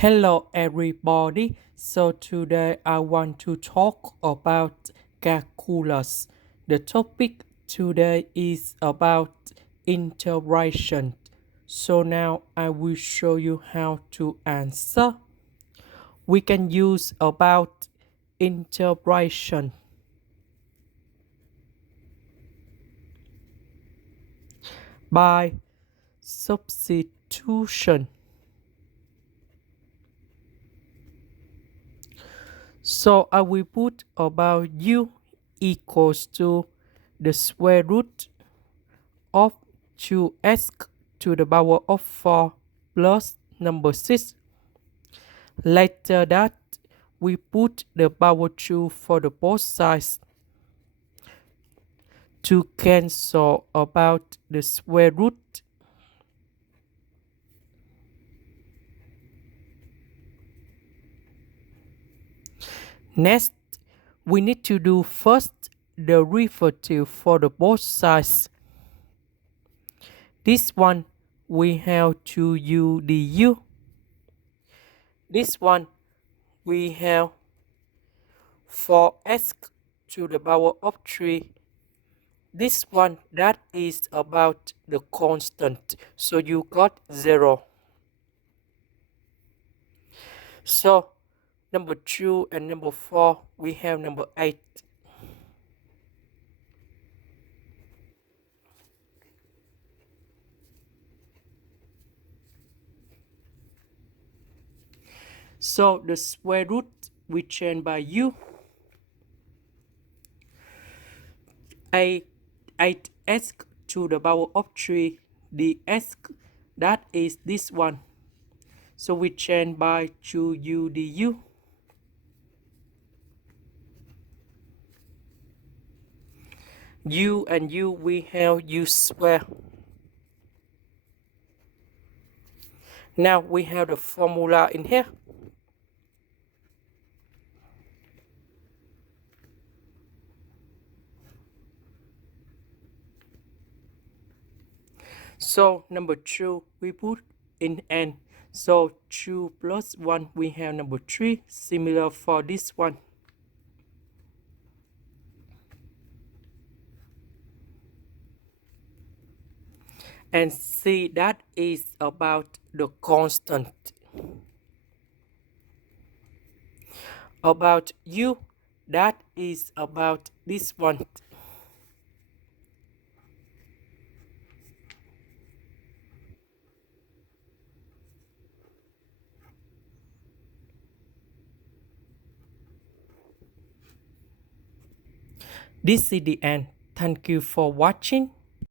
Hello everybody. So today I want to talk about calculus. The topic today is about integration. So now I will show you how to answer. We can use about integration by substitution. So I will put about u equals to the square root of 2x to the power of 4 plus number 6. Later that, we put the power 2 for the both sides to cancel about the square root. Next, we need to do first the derivative for the both sides. This one we have 2u du. This one we have 4x to the power of 3. This one that is about the constant, so you got 0. So number 2 and number 4 we have number 8. So the square root we change by u. 8x to the power of 3 dx, that is this one. So we change by 2u du. U and u we have u square. Now we have the formula in here. So number 2 we put in n. So 2 plus 1 we have number 3. Similar for this one. And C, that is about the constant. About u, that is about this one. This is the end. Thank you for watching.